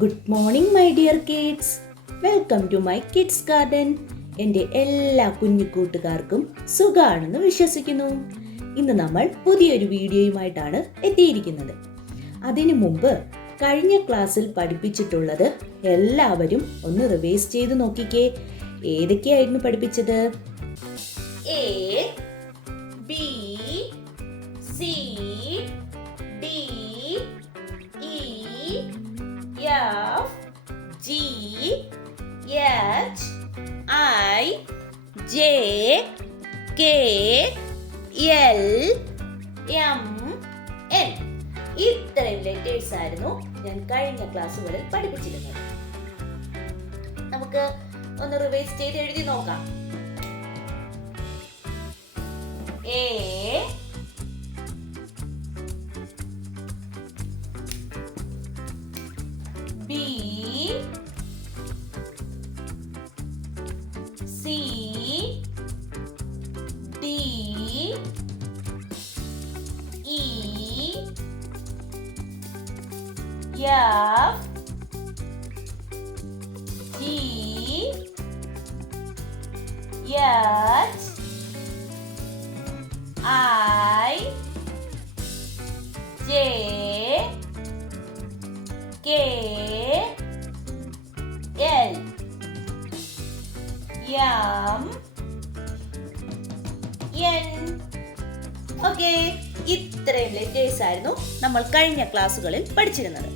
Good morning my dear kids. Welcome to my kids garden. എൻ്റെ എല്ലാ കുഞ്ഞു കൂട്ടുകാർക്കും സുഖാണെന്ന് വിശ്വസിക്കുന്നു. ഇന്ന് നമ്മൾ പുതിയൊരു വീഡിയോയുമായിട്ടാണ് എത്തിയിരിക്കുന്നത്. അതിനു മുമ്പ് കഴിഞ്ഞ ക്ലാസ്സിൽ പഠിപ്പിച്ചിട്ടുള്ളത് എല്ലാവരും ഒന്ന് റിവൈസ് ചെയ്ത് നോക്കിക്കേ. ഏതൊക്കെയായിരുന്നു പഠിപ്പിച്ചത്? A, B, C, D, E, F, G, H, I, J, K, L, M, N. ഇത്രയും ലെറ്റേഴ്സ് ആയിരുന്നു ഞാൻ കഴിഞ്ഞ ക്ലാസ്സുകളിൽ പഠിപ്പിച്ചിരുന്നത്. നമുക്ക് ഒന്ന് റിവൈസ് ചെയ്ത് എഴുതി നോക്കാം. A, B, C, D, E, F, G, H, I, J, K, L, M, N. Okay, ഇത്രയും ലെറ്റേഴ്സ് ആയിരുന്നു നമ്മൾ കഴിഞ്ഞ ക്ലാസ്സുകളിൽ പഠിച്ചിരുന്നത്.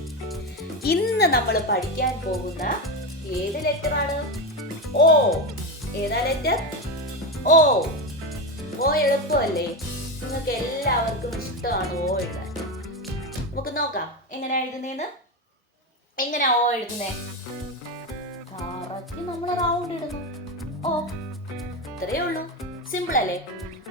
ഇന്ന് നമ്മൾ പഠിക്കാൻ പോകുന്ന ഏത് ലെറ്റർ ആണ്? ഓ. ഏതാ ലെറ്റർ? ഓ. ഓ എളുപ്പമല്ലേ? നിങ്ങൾക്ക് എല്ലാവർക്കും ഇഷ്ടമാണ് ഓ എഴുതാൻ. നമുക്ക് നോക്കാം എങ്ങനെയാ എഴുതുന്നേന്ന്. എങ്ങനെയാ ഓ എഴുതുന്നേ? കറക്റ്റ് നമ്മൾ റൗണ്ട് ഇടുന്നു. ഓ, ഇത്രയേ ഉള്ളൂ. സിമ്പിൾ അല്ലേ?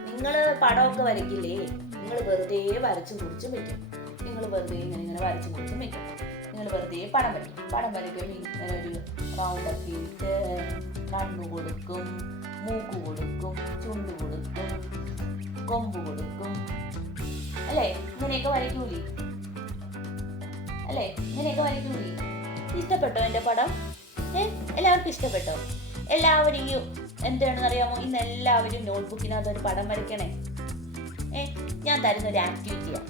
നിങ്ങൾ പടമൊക്കെ വരയ്ക്കില്ലേ? നിങ്ങൾ വെറുതെ വരച്ചു കുറിച്ചും വെക്കും. നിങ്ങൾ വെറുതെ ഇങ്ങനെ വരച്ചു കുറിച്ചും വെക്കും. നിങ്ങൾ വെറുതെ പടം വരയ്ക്കും. പടം വരയ്ക്കും ഇങ്ങനെ ഒരു റൗണ്ട് ഒക്കെ ഇട്ട് കണ്ണു കൊടുക്കും, മൂക്ക് കൊടുക്കും, ചുണ്ട് കൊടുക്കും, കൊമ്പ് കൊടുക്കും അല്ലേ? ഇങ്ങനെയൊക്കെ വരയ്ക്കൂലേ? അല്ലേ? ഇങ്ങനെയൊക്കെ വരയ്ക്കൂലേ? ഇഷ്ടപ്പെട്ടോ എൻ്റെ പടം? എല്ലാവർക്കും ഇഷ്ടപ്പെട്ടോ? എല്ലാവരും എന്താണെന്ന് അറിയാമോ? ഇന്ന് എല്ലാവരും നോട്ട്ബുക്കിനകത്ത് ഒരു പടം വരയ്ക്കണേ. ഞാൻ തരുന്ന ഒരു ആക്ടിവിറ്റിയാണ്.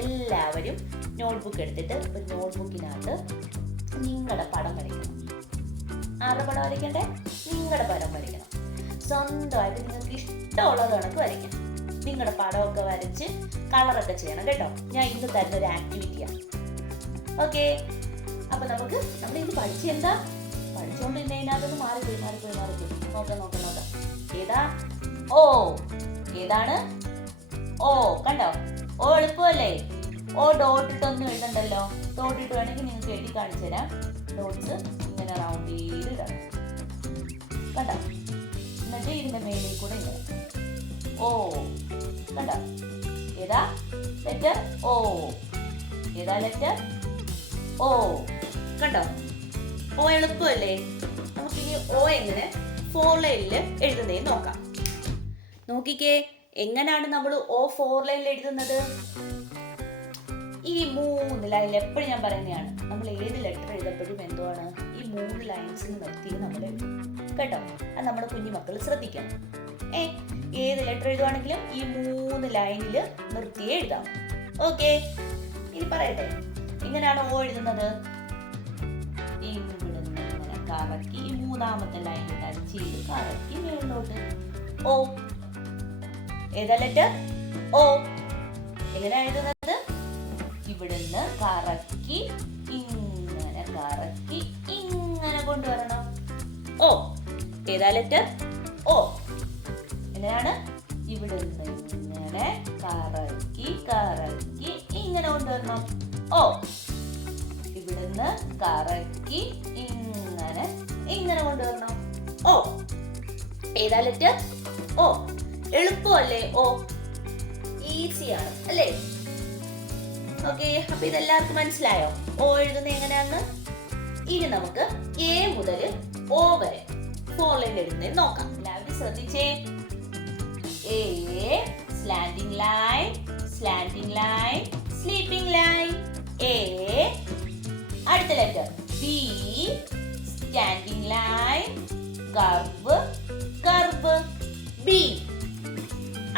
എല്ലാവരും നോട്ട്ബുക്ക് എടുത്തിട്ട് ഒരു നോട്ട്ബുക്കിനകത്ത് നിങ്ങളുടെ പടം വരയ്ക്കണം. ആരുടെ പടം വരയ്ക്കണ്ടേ? നിങ്ങളുടെ പടം വരയ്ക്കണം. സ്വന്തമായിട്ട് നിങ്ങൾക്ക് ഇഷ്ടമുള്ളത് കണക്ക് വരയ്ക്കണം. നിങ്ങളുടെ പടമൊക്കെ വരച്ച് കളറൊക്കെ ചെയ്യണം കേട്ടോ. ഞാൻ ഇന്ന് തരുന്ന ഒരു ആക്ടിവിറ്റിയാണ്. ഓക്കെ, അപ്പൊ നമ്മൾ ഇന്ന് പഠിച്ചെന്താ? പഠിച്ചുകൊണ്ട് ഇതിനകത്തൊന്ന് മാറിപ്പോയി. നോക്കാം. ഏതാ? ഓ. ഏതാണ് ഓ? കണ്ടോ? ഓ എളുപ്പമല്ലേ? ഓ ഡോട്ട് ഇട്ടൊന്നും എഴുതണ്ടല്ലോ. ഡോട്ട് ഇട്ട് വേണമെങ്കിൽ നിങ്ങൾക്ക് എഴുതി കാണിച്ചു തരാം. ഡോട്ട്സ് ഇങ്ങനെ റൗണ്ട് ചെയ്ത് ഇടണം. കണ്ടോ? എന്നിട്ട് ഇതിന്റെ മേലെ കൂടെ ഇങ്ങനെ ഓ. കണ്ടോ? ഏതാ ലെറ്റർ? ഓ. ഏതാ ലെറ്റർ? ഓ. കണ്ടോ? ഓ എളുപ്പമല്ലേ? നമുക്കിനി ഓ എങ്ങനെ 4 ലൈനിൽ എഴുതുന്നതെന്ന് നോക്കാം. നോക്കിക്കേ, എങ്ങനെയാണ് നമ്മൾ ഓ 4 ലൈനിൽ എഴുതുന്നത്? ഈ 3 ലൈനിൽ എപ്പോഴും ഞാൻ പറയുന്നതാണ്, നമ്മൾ ഏത് ലെറ്റർ എഴുതപ്പോഴും എന്തുവാണ് ഈ 3 ലൈൻസിൽ നിർത്തി നമ്മൾ എഴുതും കേട്ടോ. അത് നമ്മുടെ കുഞ്ഞുമക്കൾ ശ്രദ്ധിക്കണം. ഏത് ലെറ്റർ എഴുതുവാണെങ്കിലും ഈ 3 ലൈനിൽ നിർത്തിയേ എഴുതാം. ഓക്കെ, ഇനി പറയട്ടെ എങ്ങനെയാണ് ഓ എഴുതുന്നത്? ഇവിടുന്ന് ഇങ്ങനെ കറക്കി ഈ 3ാമത്തെ ലൈനിൽ ടച്ച് ചെയ്ത് കറക്കി മേളിലോട്ട് ഓ. ഏതാ ലെറ്റർ? ഓ. എങ്ങനെയാ എഴുതുന്നത്? ഇവിടുന്ന് കറക്കി ഇങ്ങനെ കൊണ്ടുവരണം. ഓ. ഏതാ ലെറ്റർ? ഓ. എങ്ങനെയാണ്? ഇവിടുന്ന് ഇങ്ങനെ കറക്കി ഇങ്ങനെ കൊണ്ടുവരണം. ഓ. ഇവിടുന്ന് കറക്കി ഇങ്ങനെ കൊണ്ടുവരണം. ഓ. ഏതാ ലെറ്റർ? ഓ. എളുപ്പമല്ലേ? ഓ ഈസിയാണ് അല്ലേ? ഓക്കെ, അപ്പൊ ഇതെല്ലാവർക്കും മനസ്സിലായോ ഓ എഴുതുന്നത് എങ്ങനെയാന്ന്? ഇനി നമുക്ക് എ മുതൽ ഓ വരെ 4 ലൈൻ എഴുതുന്നത് നോക്കാം. എല്ലാവരും ശ്രദ്ധിച്ചേ. A, slanting line, slanting line, sleeping line. A. അടുത്ത letter B, standing line, curve, curve. B.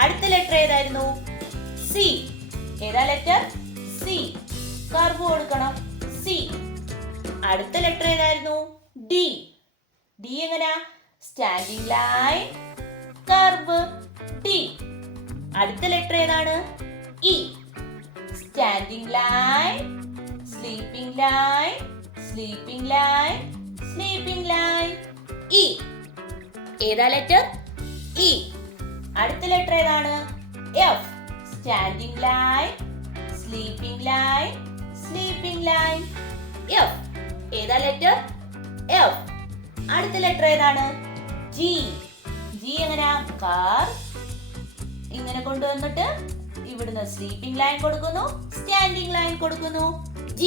അടുത്ത ലെറ്റർ ഏതായിരുന്നു? C. ഏതാ ലെറ്റർ? C. കർവ് കൊടുക്കണം. C. അടുത്ത ലെറ്റർ ഏതായിരുന്നു? D. D എങ്ങനെയാ? Standing line, curve. D. അടുത്ത ലെറ്റർ ഏതാണ്? E. Standing line, sleeping line, sleeping line, sleeping line. E. ഏതാ ലെറ്റർ? E. അടുത്ത ലെറ്റർ ഏതാണ്? F. Standing line, sleeping line, sleeping line. F. ഏതാ ലെറ്റർ? F. അടുത്ത letter ഏതാണ്? G. G എങ്ങനെയാ? Car ഇങ്ങനെ കൊണ്ടുവന്നിട്ട് ഇവിടുന്ന് സ്ലീപ്പിംഗ് ലൈൻ കൊടുക്കുന്നു, സ്റ്റാൻഡിംഗ് ലൈൻ കൊടുക്കുന്നു. G.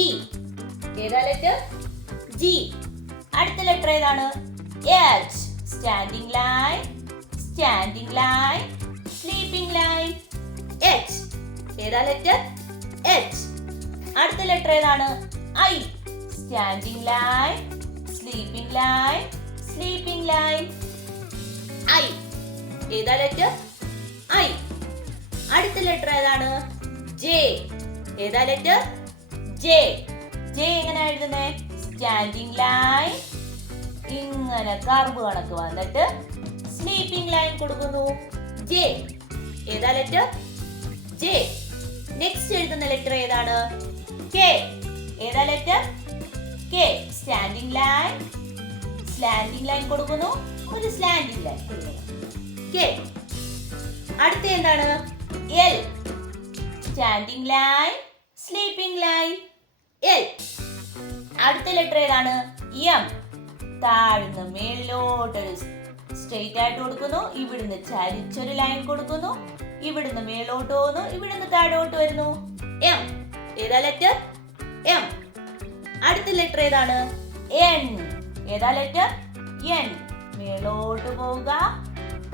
ഏതാ ലെറ്റർ? G. അടുത്ത ലെറ്റർ ഏതാണ്? H. Standing line, standing line, sleeping line. H. ഏതാ ലെറ്റർ? H. അടുത്ത ലെറ്റർ ഏതാണ്? I. Standing line, sleeping line, sleeping line. I. ഏതാ ലെറ്റർ? I. അടുത്ത ലെറ്റർ ഏതാണ്? J. ഏതാ ലെറ്റർ? J. J എങ്ങനെ എഴുതുന്നേ? സ്റ്റാൻഡിംഗ് ലൈൻ, ഇങ്ങനെ കർവ് കണക്ക് വന്നിട്ട് സ്ലീപ്പിംഗ് ലൈൻ കൊടുക്കുന്നു. J. ഏതാ ലെറ്റർ? J. നെക്സ്റ്റ് എഴുതുന്ന ലെറ്റർ ഏതാണ്? K. ഏതാ letter? K. Standing line, slanting line കൊടുക്കുന്നു, ഒരു സ്ലാൻഡിംഗ് ലൈൻ കൊടുക്കുന്നു. K. അടുത്ത എന്താണ്? L. Standing line, sleeping line. L. അടുത്ത ലെറ്റർ ഏതാണ്? M. താഴ്ന്ന് മേളിലോട്ടൊരു സ്ട്രെയിറ്റ് ആയിട്ട് കൊടുക്കുന്നു, ഇവിടുന്ന് ചരിച്ചൊരു ലൈൻ കൊടുക്കുന്നു, ഇവിടുന്ന് മേലോട്ട് പോകുന്നു, ഇവിടുന്ന് താഴോട്ട് വരുന്നു. M. ഏതാ ലെറ്റർ? M. അടുത്ത ലെറ്റർ ഏതാണ്? N. ഏതാ ലെറ്റർ? N. മേലോട്ട് പോവുക,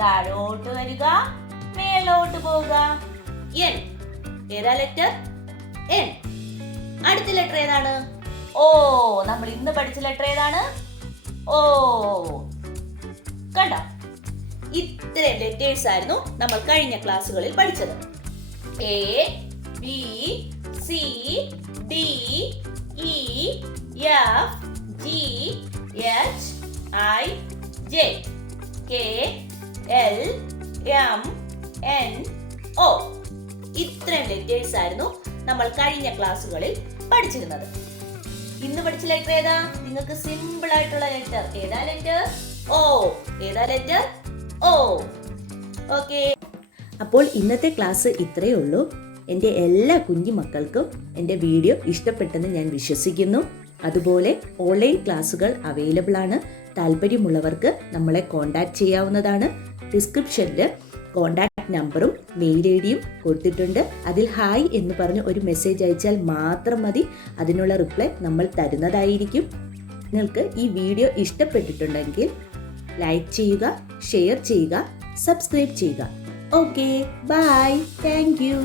താഴോട്ട് വരിക, മേലോട്ട് പോവുക. N. ഏതാ ലെറ്റർ? N. അടുത്ത ലെറ്റർ ഏതാണ്? O. നമ്മൾ ഇന്ന് പഠിച്ച ലെറ്റർ ഏതാണ്? O. കണ്ടോ? ഇത്രയും ലെറ്റേഴ്സ് ആയിരുന്നു നമ്മൾ കഴിഞ്ഞ ക്ലാസ്സുകളിൽ പഠിച്ചത്. A, B, C, D, E, F, G, H, I, J, K, L, M, N, O. ഇത്രയും ലെറ്റേഴ്സ് ആയിരുന്നു നമ്മൾ കഴിഞ്ഞ ക്ലാസ്സുകളിൽ പഠിച്ചിരുന്നത്. ഇന്ന് പഠിച്ച ലെറ്റർ ഏതാ? നിങ്ങൾക്ക് സിമ്പിൾ ആയിട്ടുള്ള ലെറ്റർ ഏതാ? Letter O. ഏതാ ലെറ്റർ? O. ഓക്കേ. അപ്പോൾ ഇന്നത്തെ ക്ലാസ് ഇത്രയേ ഉള്ളൂ. എൻ്റെ എല്ലാ കുഞ്ഞു മക്കൾക്കും എൻ്റെ വീഡിയോ ഇഷ്ടപ്പെട്ടെന്ന് ഞാൻ വിശ്വസിക്കുന്നു. അതുപോലെ ഓൺലൈൻ ക്ലാസ്സുകൾ അവൈലബിൾ ആണ്. താല്പര്യമുള്ളവർക്ക് നമ്മളെ കോൺടാക്ട് ചെയ്യാവുന്നതാണ്. ഡിസ്ക്രിപ്ഷനിൽ കോൺടാക്ട് നമ്പറും മെയിൽ ഐ ഡിയും കൊടുത്തിട്ടുണ്ട്. അതിൽ ഹായ് എന്ന് പറഞ്ഞ് ഒരു മെസ്സേജ് അയച്ചാൽ മാത്രം മതി. അതിനുള്ള റിപ്ലൈ നമ്മൾ തരുന്നതായിരിക്കും. നിങ്ങൾക്ക് ഈ വീഡിയോ ഇഷ്ടപ്പെട്ടിട്ടുണ്ടെങ്കിൽ ലൈക്ക് ചെയ്യുക, ഷെയർ ചെയ്യുക, സബ്സ്ക്രൈബ് ചെയ്യുക. Okay, bye, thank U.